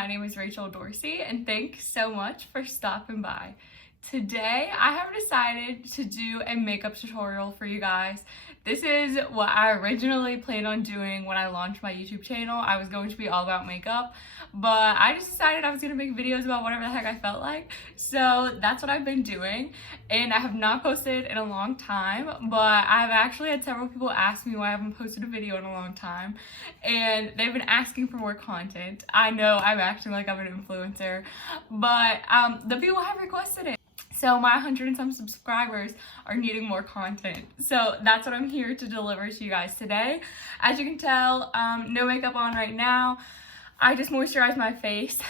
my name is Rachel Dorsey, and thanks so much for stopping by. Today, I have decided to do a makeup tutorial for you guys. This is what I originally planned on doing when I launched my YouTube channel. I was going to be all about makeup, but I just decided I was going to make videos about whatever the heck I felt like. So that's what I've been doing, and I have not posted in a long time, but I've actually had several people ask me why I haven't posted a video in a long time, and they've been asking for more content. I know I'm acting like I'm an influencer, but the people have requested it. So my 100 and some subscribers are needing more content. So that's what I'm here to deliver to you guys today. As you can tell, no makeup on right now. I just moisturized my face.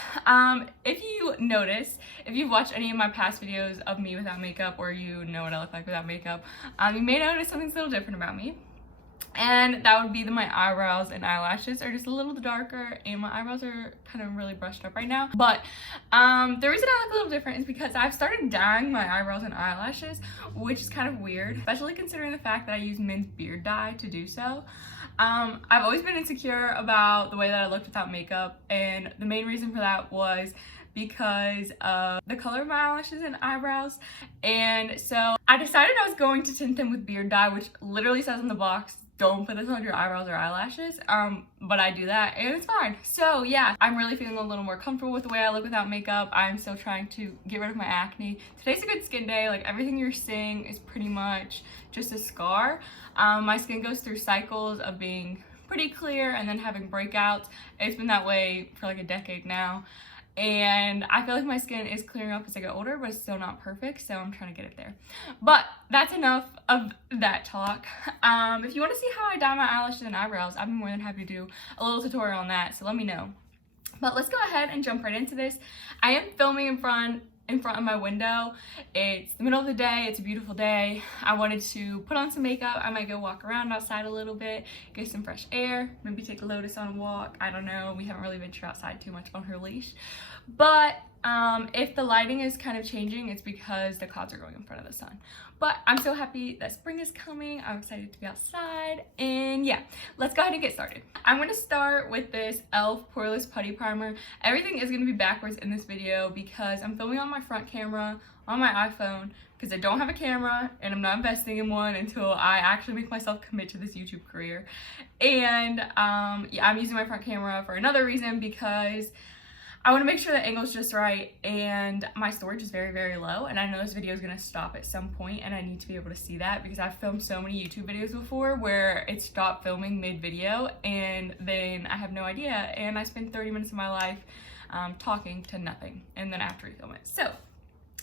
If you notice, if you've watched any of my past videos of me without makeup, or you know what I look like without makeup, you may notice something's a little different about me. And that would be that my eyebrows and eyelashes are just a little darker, and my eyebrows are kind of really brushed up right now. But the reason I look a little different is because I've started dyeing my eyebrows and eyelashes, which is kind of weird, especially considering the fact that I use men's beard dye to do so. I've always been insecure about the way that I looked without makeup, and the main reason for that was because of the color of my eyelashes and eyebrows. And so I decided I was going to tint them with beard dye, which literally says on the box, don't put this on your eyebrows or eyelashes, but I do that and it's fine. So yeah, I'm really feeling a little more comfortable with the way I look without makeup. I'm still trying to get rid of my acne. Today's a good skin day. Like, everything you're seeing is pretty much just a scar. My skin goes through cycles of being pretty clear and then having breakouts. It's been that way for like a decade now. And I feel like my skin is clearing up as I get older, but it's still not perfect, so I'm trying to get it there. But that's enough of that talk. If you want to see how I dye my eyelashes and eyebrows, I'd be more than happy to do a little tutorial on that, so let me know. But let's go ahead and jump right into this. I am filming in front of my window. It's the middle of the day, it's a beautiful day. I wanted to put on some makeup. I might go walk around outside a little bit, get some fresh air, maybe take Lotus on a walk. I don't know, we haven't really ventured outside too much on her leash. But if the lighting is kind of changing, it's because the clouds are going in front of the sun. But I'm so happy that spring is coming. I'm excited to be outside. And yeah, let's go ahead and get started. I'm going to start with this e.l.f. Poreless Putty Primer. Everything is going to be backwards in this video because I'm filming on my front camera on my iPhone because I don't have a camera and I'm not investing in one until I actually make myself commit to this YouTube career. And yeah, I'm using my front camera for another reason, because I want to make sure the angle's just right, and my storage is very, very low, and I know this video is going to stop at some point, and I need to be able to see that because I've filmed so many YouTube videos before where it stopped filming mid-video, and then I have no idea, and I spend 30 minutes of my life talking to nothing, and then I have to refilm it. So,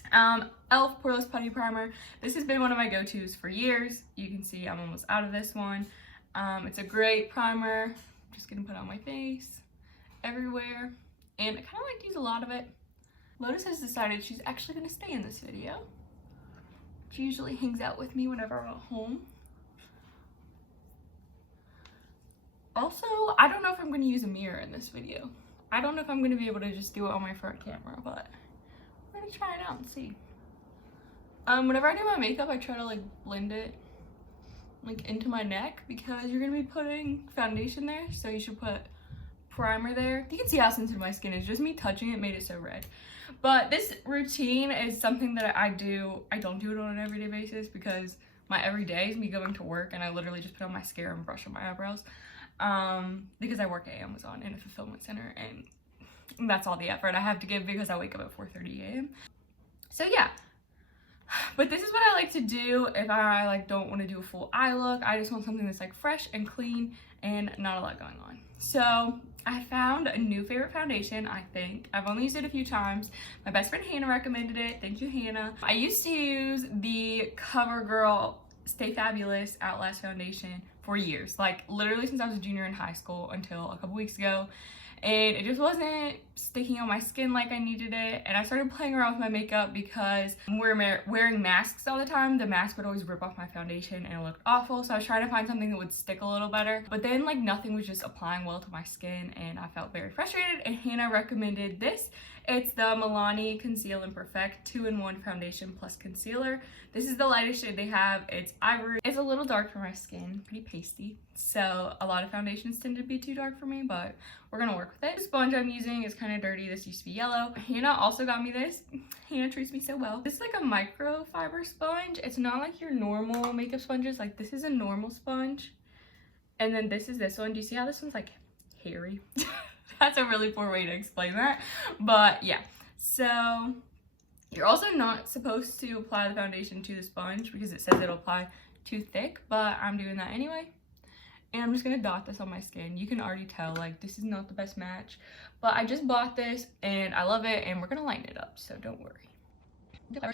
e.l.f. Poreless Putty Primer. This has been one of my go-tos for years. You can see I'm almost out of this one. It's a great primer. I'm just going to put it on my face, everywhere. And I kind of like to use a lot of it. Lotus has decided she's actually going to stay in this video. She usually hangs out with me whenever I'm at home. Also, I don't know if I'm going to use a mirror in this video. I don't know if I'm going to be able to just do it on my front camera, but I'm going to try it out and see. Whenever I do my makeup, I try to like blend it like into my neck, because you're going to be putting foundation there, so you should put primer there. You can see how sensitive my skin is. Just me touching it made it so red. But this routine is something that I do. I don't do it on an everyday basis because my everyday is me going to work and I literally just put on mascara and brush on my eyebrows, because I work at Amazon in a fulfillment center, and that's all the effort I have to give because I wake up at 4:30 a.m. So yeah. But this is what I like to do if I like don't want to do a full eye look. I just want something that's like fresh and clean and not a lot going on. So I found a new favorite foundation, I think. I've only used it a few times. My best friend Hannah recommended it. Thank you, Hannah. I used to use the CoverGirl Stay Fabulous Outlast Foundation for years. Like, literally since I was a junior in high school until a couple weeks ago. And it just wasn't sticking on my skin like I needed it. And I started playing around with my makeup because we're wearing masks all the time. The mask would always rip off my foundation and it looked awful. So I was trying to find something that would stick a little better. But then like nothing was just applying well to my skin and I felt very frustrated, and Hannah recommended this. It's the Milani Conceal and Perfect 2-in-1 foundation plus concealer. This is the lightest shade they have. It's ivory. It's a little dark for my skin, pretty pasty. So a lot of foundations tend to be too dark for me, but we're gonna work with it. The sponge I'm using is kind kind of dirty. This used to be yellow. Hannah also got me this. Hannah treats me so well. This is like a microfiber sponge. It's not like your normal makeup sponges. Like this is a normal sponge. And then this is this one. Do you see how this one's like hairy? That's a really poor way to explain that. But yeah, so you're also not supposed to apply the foundation to the sponge because it says it'll apply too thick, but I'm doing that anyway. And I'm just gonna dot this on my skin. You can already tell like this is not the best match, but I just bought this and I love it, and we're gonna lighten it up, so don't worry. I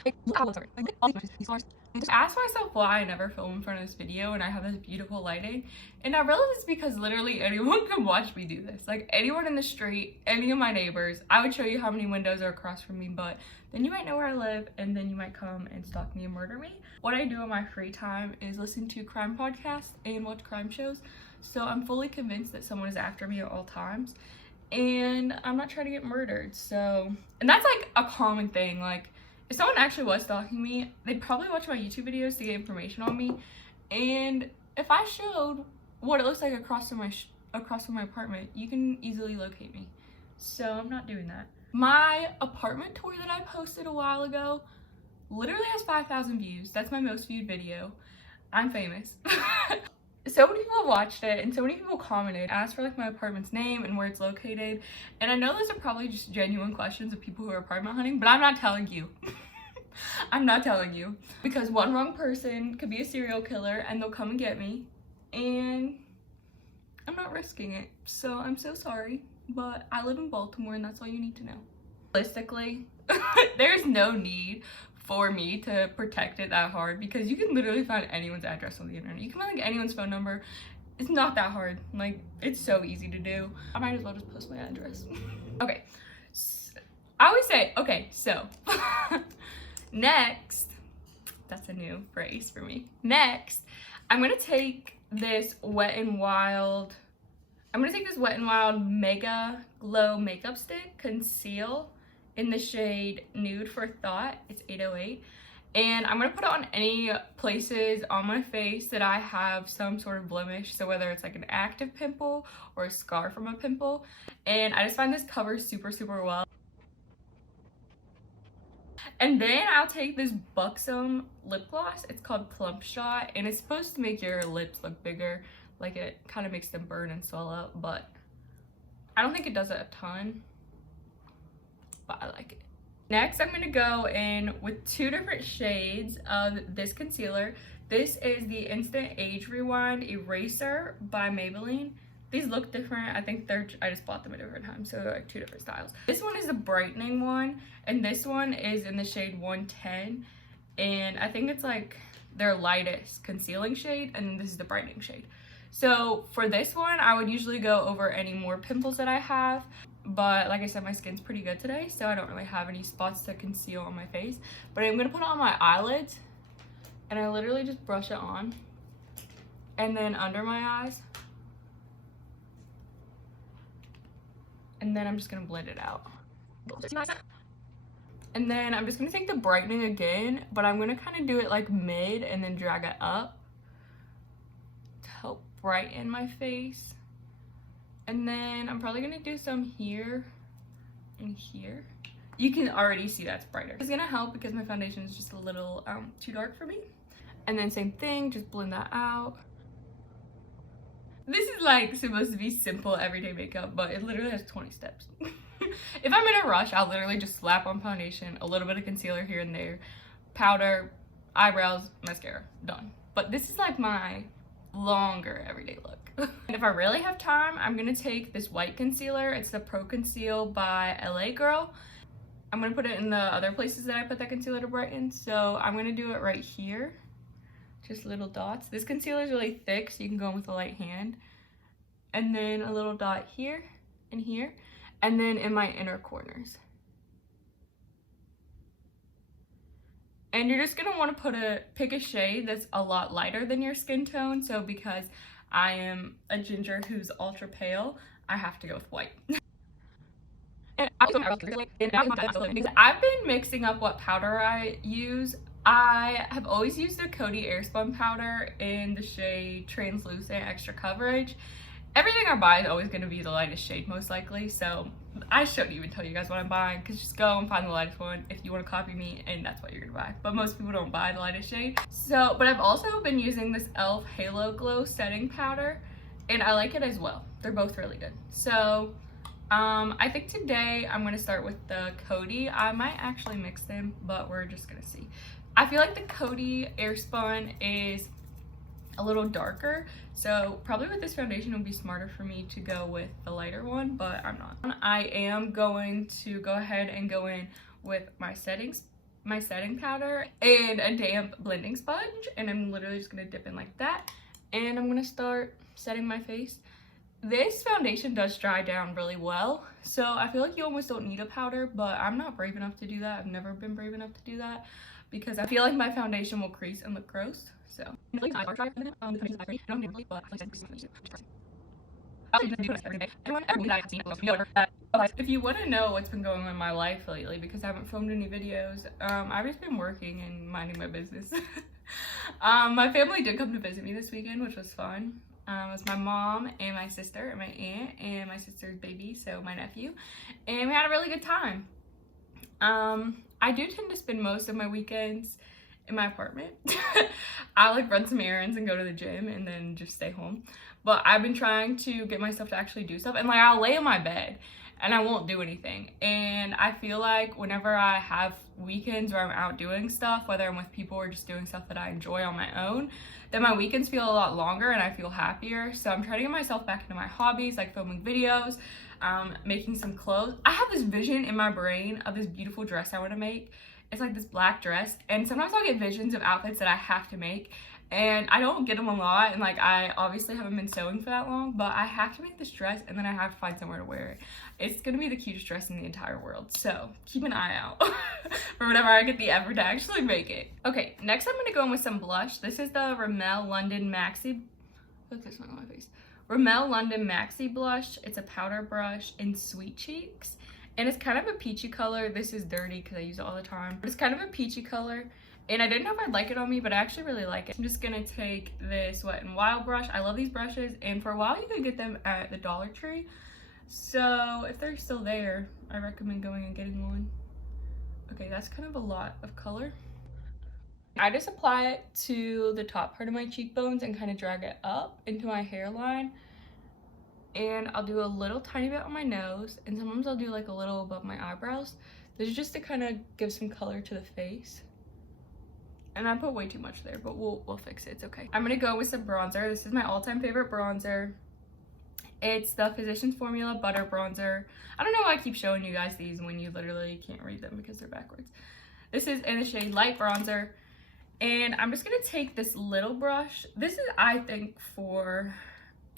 asked myself why I never film in front of this video and I have this beautiful lighting, and I realized it's because literally anyone can watch me do this. Like anyone in the street, any of my neighbors. I would show you how many windows are across from me, but then you might know where I live and then you might come and stalk me and murder me. What I do in my free time is listen to crime podcasts and watch crime shows, so I'm fully convinced that someone is after me at all times, and I'm not trying to get murdered. So, and that's like a common thing. Like if someone actually was stalking me, they'd probably watch my YouTube videos to get information on me, and if I showed what it looks like across from my apartment, you can easily locate me. So I'm not doing that. My apartment tour that I posted a while ago literally has 5,000 views. That's my most viewed video. I'm famous. So many people watched it and so many people commented, asked for like my apartment's name and where it's located. And I know those are probably just genuine questions of people who are apartment hunting, but I'm not telling you. I'm not telling you, because one wrong person could be a serial killer and they'll come and get me, and I'm not risking it. So I'm so sorry, but I live in Baltimore and that's all you need to know. Realistically, there's no need for me to protect it that hard, because you can literally find anyone's address on the internet. You can find like anyone's phone number. It's not that hard. Like it's so easy to do. I might as well just post my address. Okay, so, I always say, okay, so next, that's a new phrase for me. Next, I'm gonna take this Wet n Wild Mega Glow Makeup Stick Conceal in the shade Nude for Thought. It's 808. And I'm gonna put it on any places on my face that I have some sort of blemish. So whether it's like an active pimple or a scar from a pimple. And I just find this covers super, super well. And then I'll take this Buxom lip gloss. It's called Plump Shot, and it's supposed to make your lips look bigger. Like it kind of makes them burn and swell up, but I don't think it does it a ton. But I like it. Next, I'm gonna go in with two different shades of this concealer. This is the Instant Age Rewind Eraser by Maybelline. These look different. I think I just bought them at different times, so they're like two different styles. This one is the brightening one, and this one is in the shade 110. And I think it's like their lightest concealing shade, and this is the brightening shade. So for this one, I would usually go over any more pimples that I have. But like I said, my skin's pretty good today, so I don't really have any spots to conceal on my face. But I'm gonna put it on my eyelids, and I literally just brush it on. And then under my eyes. And then I'm just gonna blend it out. And then I'm just gonna take the brightening again, but I'm gonna kind of do it like mid and then drag it up to help brighten my face. And then I'm probably gonna do some here and here. You can already see that's brighter. It's gonna help because my foundation is just a little too dark for me. And then same thing, just blend that out. This is like supposed to be simple everyday makeup, but it literally has 20 steps. If I'm in a rush, I'll literally just slap on foundation, a little bit of concealer here and there, powder, eyebrows, mascara, done. But this is like my longer everyday look. And if I really have time, I'm gonna take this white concealer. It's the Pro Conceal by LA Girl. I'm gonna put it in the other places that I put that concealer to brighten. So I'm gonna do it right here, just little dots. This concealer is really thick, so you can go in with a light hand. And then a little dot here and here, and then in my inner corners. And you're just gonna want to pick a shade that's a lot lighter than your skin tone. So because I am a ginger who's ultra pale, I have to go with white. I've been mixing up what powder I use. I have always used a Coty Airspun powder in the shade Translucent Extra Coverage. Everything I buy is always going to be the lightest shade most likely, so I shouldn't even tell you guys what I'm buying, because just go and find the lightest one if you want to copy me, and that's what you're gonna buy. But most people don't buy the lightest shade. So, but I've also been using this e.l.f. Halo Glow setting powder, and I like it as well. They're both really good. So I think today I'm gonna start with the Coty. I might actually mix them, but we're just gonna see. I feel like the Coty Airspun is a little darker, so probably with this foundation it would be smarter for me to go with the lighter one, but I'm not. I am going to go ahead and go in with my setting powder and a damp blending sponge, and I'm literally just gonna dip in like that, and I'm gonna start setting my face. This foundation does dry down really well, so I feel like you almost don't need a powder, but I'm not brave enough to do that. I've never been brave enough to do that because I feel like my foundation will crease and look gross. So if you want to know what's been going on in my life lately, because I haven't filmed any videos, I've just been working and minding my business. My family did come to visit me this weekend, which was fun. It was my mom and my sister and my aunt and my sister's baby, so my nephew, and we had a really good time. I do tend to spend most of my weekends in my apartment. I like run some errands and go to the gym and then just stay home. But I've been trying to get myself to actually do stuff, and like I'll lay in my bed and I won't do anything. And I feel like whenever I have weekends where I'm out doing stuff, whether I'm with people or just doing stuff that I enjoy on my own, then my weekends feel a lot longer and I feel happier. So I'm trying to get myself back into my hobbies, like filming videos, making some clothes. I have this vision in my brain of this beautiful dress I want to make. It's like this black dress, and sometimes I'll get visions of outfits that I have to make, and I don't get them a lot, and like I obviously haven't been sewing for that long, but I have to make this dress and then I have to find somewhere to wear it. It's gonna be the cutest dress in the entire world, so keep an eye out for whenever I get the effort to actually make it. Okay, next I'm gonna go in with some blush. This is the Rimmel London Maxi. Look, this one on my face. Rimmel London Maxi blush. It's a powder brush in Sweet Cheeks. And it's kind of a peachy color. This is dirty because I use it all the time. But it's kind of a peachy color. And I didn't know if I'd like it on me, but I actually really like it. I'm just gonna take this Wet n Wild brush. I love these brushes. And for a while you could get them at the Dollar Tree. So if they're still there, I recommend going and getting one. Okay, that's kind of a lot of color. I just apply it to the top part of my cheekbones and kind of drag it up into my hairline. And I'll do a little tiny bit on my nose, and sometimes I'll do like a little above my eyebrows. This is just to kind of give some color to the face. And I put way too much there, but we'll fix it. It's okay. I'm gonna go with some bronzer. This is my all-time favorite bronzer. It's the Physicians Formula Butter Bronzer. I don't know why I keep showing you guys these when you literally can't read them because they're backwards. This is in the shade Light Bronzer. And I'm just gonna take this little brush. This is, I think, for...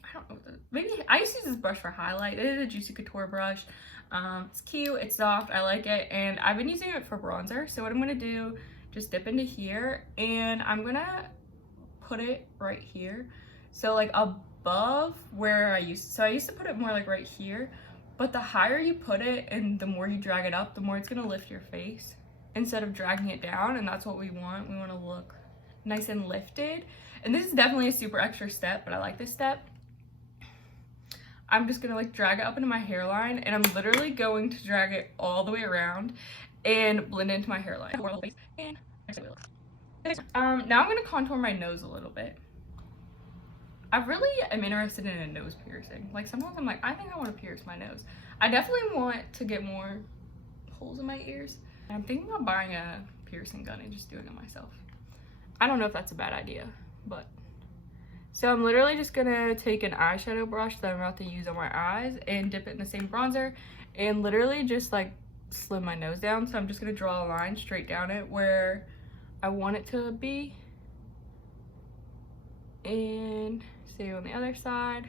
I don't know, maybe I used to use this brush for highlight. It is a Juicy Couture brush. It's cute, it's soft, I like it, and I've been using it for bronzer. So what I'm gonna do, just dip into here, and I'm gonna put it right here. So like above where I used to put it more like right here, but the higher you put it and the more you drag it up, the more it's gonna lift your face instead of dragging it down, and that's what we want. We want to look nice and lifted. And this is definitely a super extra step, but I like this step. I'm just gonna like drag it up into my hairline, and I'm literally going to drag it all the way around and blend into my hairline. Now I'm gonna contour my nose a little bit. I really am interested in a nose piercing. Like sometimes I'm like, I think I want to pierce my nose. I definitely want to get more holes in my ears. I'm thinking about buying a piercing gun and just doing it myself. I don't know if that's a bad idea, but. So I'm literally just gonna take an eyeshadow brush that I'm about to use on my eyes and dip it in the same bronzer and literally just like slim my nose down. So I'm just gonna draw a line straight down it where I want it to be. And same on the other side.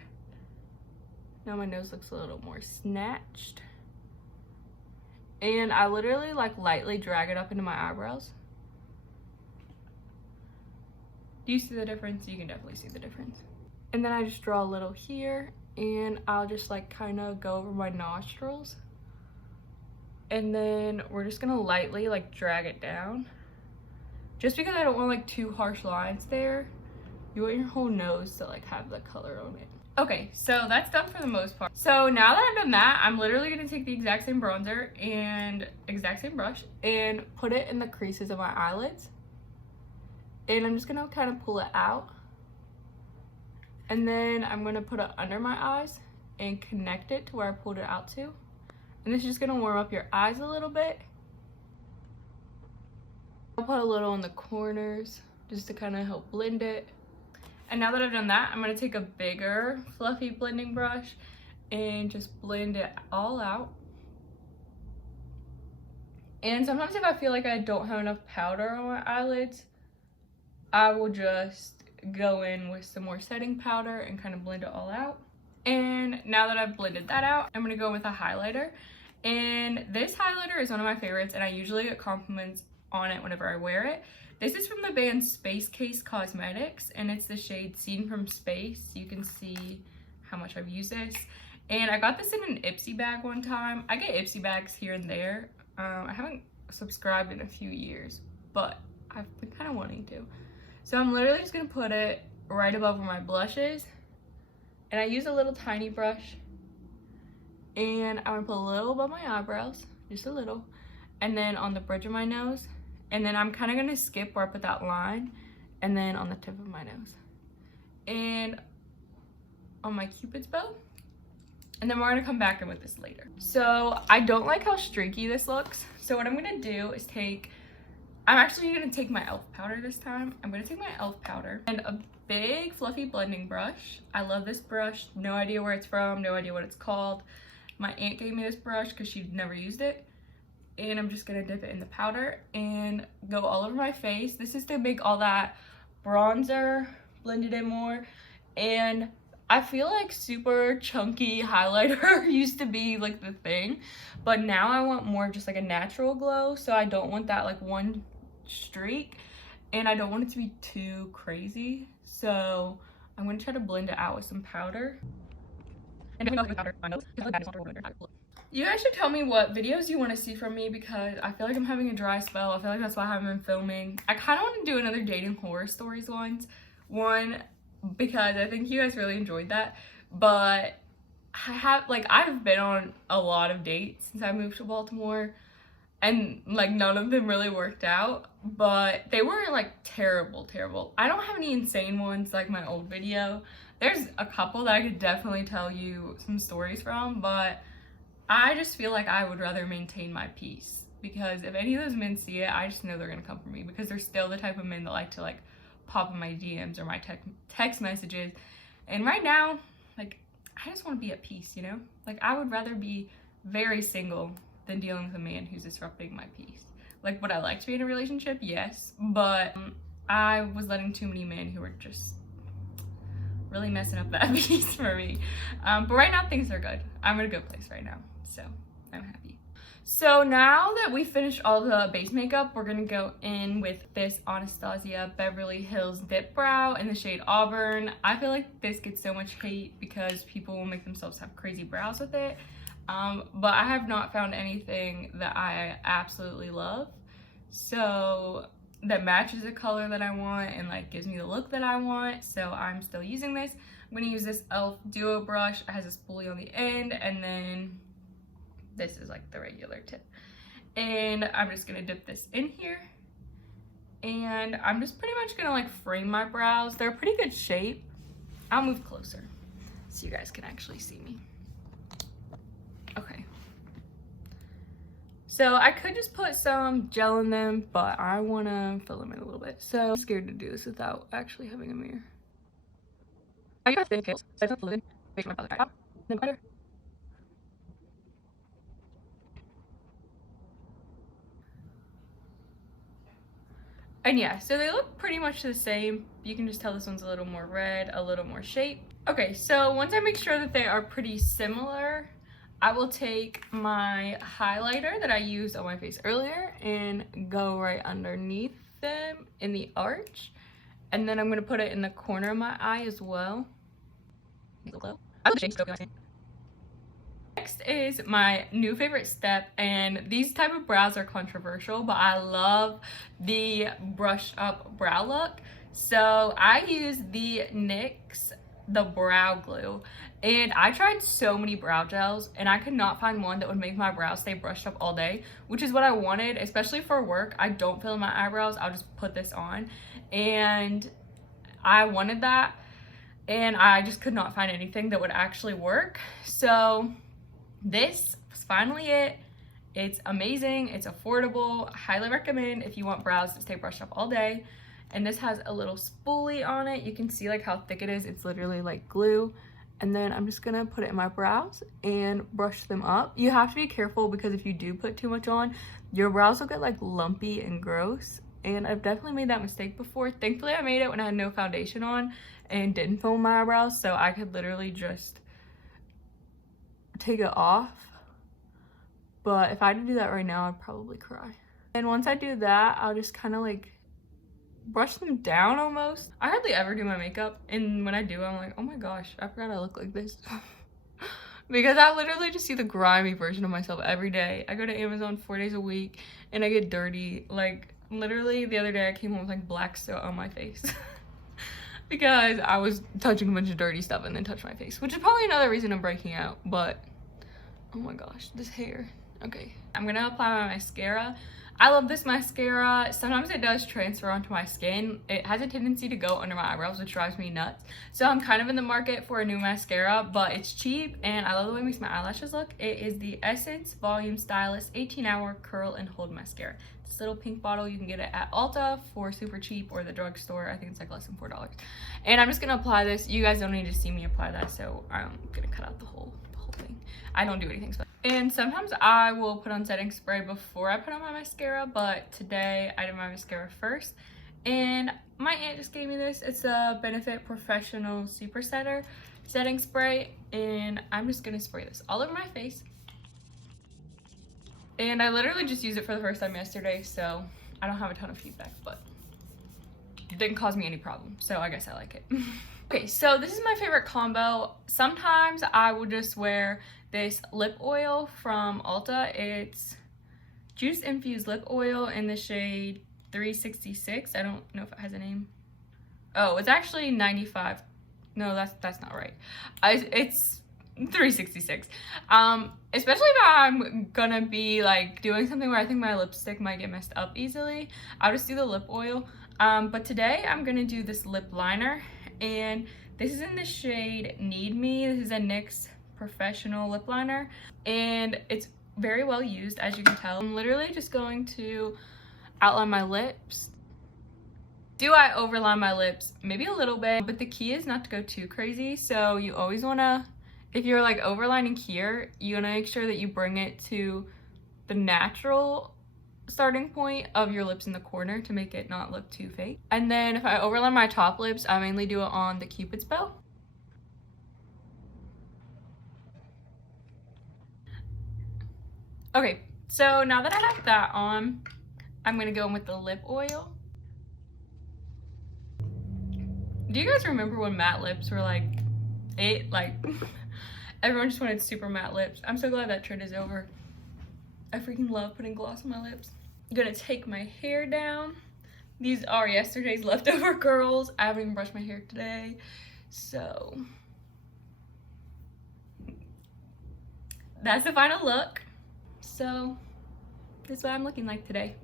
Now my nose looks a little more snatched. And I literally like lightly drag it up into my eyebrows. Do you see the difference? You can definitely see the difference. And then I just draw a little here, and I'll just like kind of go over my nostrils. And then we're just gonna lightly like drag it down. Just because I don't want like too harsh lines there. You want your whole nose to like have the color on it. Okay, so that's done for the most part. So now that I've done that, I'm literally gonna take the exact same bronzer and exact same brush and put it in the creases of my eyelids. And I'm just gonna kind of pull it out. And then I'm gonna put it under my eyes and connect it to where I pulled it out to. And this is just gonna warm up your eyes a little bit. I'll put a little in the corners just to kind of help blend it. And now that I've done that, I'm gonna take a bigger fluffy blending brush and just blend it all out. And sometimes if I feel like I don't have enough powder on my eyelids, I will just go in with some more setting powder and kind of blend it all out. And now that I've blended that out, I'm gonna go with a highlighter. And this highlighter is one of my favorites, and I usually get compliments on it whenever I wear it. This is from the band Space Case Cosmetics, and it's the shade Seen from Space. You can see how much I've used this. And I got this in an Ipsy bag one time. I get Ipsy bags here and there. I haven't subscribed in a few years, but I've been kind of wanting to. So I'm literally just gonna put it right above where my blush is. And I use a little tiny brush. And I'm gonna put a little above my eyebrows, just a little. And then on the bridge of my nose. And then I'm kind of gonna skip where I put that line. And then on the tip of my nose. And on my Cupid's bow. And then we're gonna come back in with this later. So I don't like how streaky this looks. So what I'm gonna do is I'm actually gonna take my e.l.f. powder this time. I'm gonna take my e.l.f. powder and a big fluffy blending brush. I love this brush. No idea where it's from, no idea what it's called. My aunt gave me this brush because she'd never used it. And I'm just gonna dip it in the powder and go all over my face. This is to make all that bronzer blended in more. And I feel like super chunky highlighter used to be like the thing, but now I want more of just like a natural glow. So I don't want that like one streak, and I don't want it to be too crazy. So I'm gonna try to blend it out with some powder. And definitely not with powder on my nose, because that is not a blender. You guys should tell me what videos you want to see from me, because I feel like I'm having a dry spell. I feel like that's why I haven't been filming. I kind of want to do another dating horror stories one because I think you guys really enjoyed that, but I've been on a lot of dates since I moved to Baltimore, and like none of them really worked out, but they were like terrible. I don't have any insane ones like my old video. There's a couple that I could definitely tell you some stories from, but I just feel like I would rather maintain my peace, because if any of those men see it, I just know they're gonna come for me, because they're still the type of men that like to like pop in my DMs or my text messages. And right now, like, I just want to be at peace, you know? Like, I would rather be very single than dealing with a man who's disrupting my peace. Like, would I like to be in a relationship? Yes, but I was letting too many men who were just really messing up that peace for me. But right now things are good. I'm in a good place right now, so I'm happy. So now that we finished all the base makeup, we're gonna go in with this Anastasia Beverly Hills Dip Brow in the shade Auburn. I feel like this gets so much hate because people will make themselves have crazy brows with it. But I have not found anything that I absolutely love. So that matches the color that I want and like gives me the look that I want. So I'm still using this. I'm gonna use this e.l.f. Duo brush. It has a spoolie on the end, and then this is like the regular tip. And I'm just gonna dip this in here. And I'm just pretty much gonna like frame my brows. They're a pretty good shape. I'll move closer so you guys can actually see me. Okay. So I could just put some gel in them, but I wanna fill them in a little bit. So I'm scared to do this without actually having a mirror. I got thin tails, so I don't fluid. Wait for my other top, then butter. And yeah, so they look pretty much the same. You can just tell this one's a little more red, a little more shape. Okay, so once I make sure that they are pretty similar, I will take my highlighter that I used on my face earlier and go right underneath them in the arch. And then I'm gonna put it in the corner of my eye as well. Next is my new favorite step, and these type of brows are controversial, but I love the brushed up brow look. So I use the NYX the brow glue. And I tried so many brow gels and I could not find one that would make my brows stay brushed up all day, which is what I wanted, especially for work. I don't fill in my eyebrows, I'll just put this on, and I wanted that, and I just could not find anything that would actually work. So this was finally it. It's amazing, it's affordable, I highly recommend if you want brows to stay brushed up all day. And this has a little spoolie on it. You can see like how thick it is. It's literally like glue. And then I'm just gonna put it in my brows and brush them up. You have to be careful because if you do put too much on, your brows will get like lumpy and gross. And I've definitely made that mistake before. Thankfully I made it when I had no foundation on and didn't foam my eyebrows, so I could literally just take it off. But if I had to do that right now, I'd probably cry. And once I do that, I'll just kind of like brush them down almost. I hardly ever do my makeup, and when I do, I'm like, oh my gosh, I forgot I look like this. Because I literally just see the grimy version of myself every day. I go to Amazon 4 days a week and I get dirty. Like literally the other day I came home with like black soot on my face because I was touching a bunch of dirty stuff and then touched my face, which is probably another reason I'm breaking out. But oh my gosh, this hair. Okay, I'm gonna apply my mascara. I love this mascara. Sometimes it does transfer onto my skin. It has a tendency to go under my eyebrows, which drives me nuts. So I'm kind of in the market for a new mascara, but it's cheap and I love the way it makes my eyelashes look. It is the Essence Volume Stylist 18-Hour Curl and Hold Mascara. This little pink bottle, you can get it at Ulta for super cheap, or the drugstore. I think it's like less than $4. And I'm just gonna apply this. You guys don't need to see me apply that, so I'm gonna cut out the whole thing. I don't do anything special. And sometimes I will put on setting spray before I put on my mascara, but today I did my mascara first. And my aunt just gave me this. It's a Benefit Professional Super Setter setting spray, and I'm just gonna spray this all over my face. And I literally just used it for the first time yesterday, so I don't have a ton of feedback, but it didn't cause me any problem, so I guess I like it. Okay, so this is my favorite combo. Sometimes I will just wear this lip oil from Ulta. It's Juice Infused Lip Oil in the shade 366. I don't know if it has a name. Oh, it's actually 95. No, that's not right. It's 366. Especially if I'm gonna be like doing something where I think my lipstick might get messed up easily, I'll just do the lip oil. But today I'm gonna do this lip liner, and this is in the shade Need Me. This is a NYX Professional lip liner, and it's very well used, as you can tell. I'm literally just going to outline my lips. Do I overline my lips? Maybe a little bit, but the key is not to go too crazy. So you always wanna, if you're like overlining here, you wanna make sure that you bring it to the natural starting point of your lips in the corner to make it not look too fake. And then if I overline my top lips, I mainly do it on the Cupid's bow. Okay, so now that I have that on, I'm gonna go in with the lip oil. Do you guys remember when matte lips were like it? Like everyone just wanted super matte lips. I'm so glad that trend is over. I freaking love putting gloss on my lips. I'm gonna take my hair down. These are yesterday's leftover curls. I haven't even brushed my hair today, so that's the final look. So this is what I'm looking like today.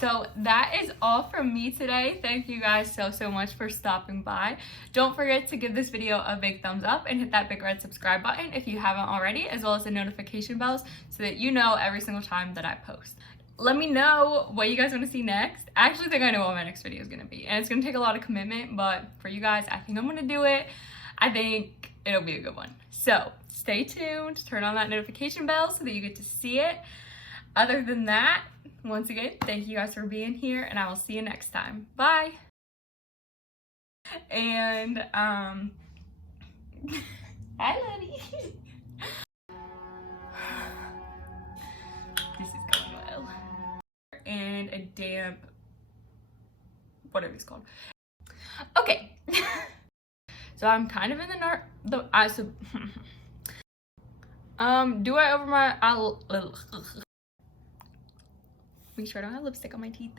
So that is all from me today. Thank you guys so much for stopping by. Don't forget to give this video a big thumbs up and hit that big red subscribe button if you haven't already, as well as the notification bells so that you know every single time that I post. Let me know what you guys want to see next. I actually think I know what my next video is going to be, and it's going to take a lot of commitment, but for you guys, I think I'm going to do it. I think it'll be a good one. So stay tuned, turn on that notification bell so that you get to see it. Other than that, once again, thank you guys for being here, and I will see you next time. Bye. And hi, Lenny. This is going well. And a damp, whatever it's called. Okay. So I'm kind of in do I over my make sure I don't have lipstick on my teeth.